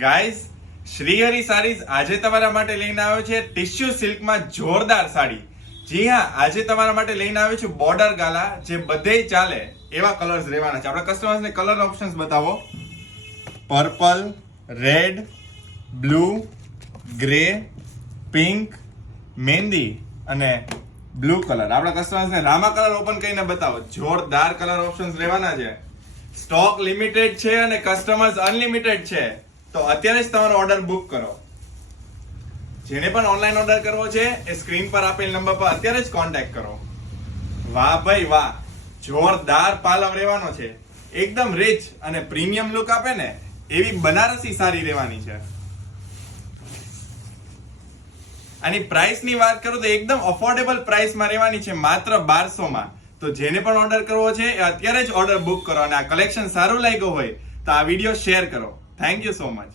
Guys, Shrihari saris આજે તમારા માટે લઈને આવ્યો છે ટિશ્યુ સિલ્કમાં જોરદાર સાડી. જી હા, આજે તમારા માટે લઈને આવ્યો છું બોર્ડર ગાલા, જે બધેય ચાલે એવા કલર્સ રહેવાના છે. આપણા કસ્ટમર્સને કલર ઓપ્શન્સ બતાવો. Purple, red, blue, grey, pink, મહેંદી અને બ્લુ કલર. આપણા કસ્ટમર્સને રામા કલર ઓપન કરીને બતાવો. જોરદાર કલર ઓપ્શન્સ રહેવાના છે. સ્ટોક લિમિટેડ છે અને કસ્ટમર્સ અનલિમિટેડ છે. તો અત્યારે જ તમારો ઓર્ડર બુક કરો. જેને પણ ઓનલાઈન ઓર્ડર કરવો છે એ સ્ક્રીન પર આપેલ નંબર પર અત્યારે જ કોન્ટેક્ટ કરો. વાહ ભાઈ વાહ, જોરદાર પાલવ રહેવાનો છે. એકદમ રીચ અને પ્રીમિયમ લુક આપે ને એવી બનારસી સાડી રહેવાની છે. આની પ્રાઇસ ની વાત કરું તો એકદમ અફોર્ડેબલ પ્રાઇસમાં રહેવાની છે, માત્ર 1200 માં. તો જેને પણ ઓર્ડર કરવો છે એ અત્યારે જ ઓર્ડર બુક કરો. અને આ કલેક્શન સારું લાગ્યું હોય તો આ વિડીયો શેર કરો. Thank you so much.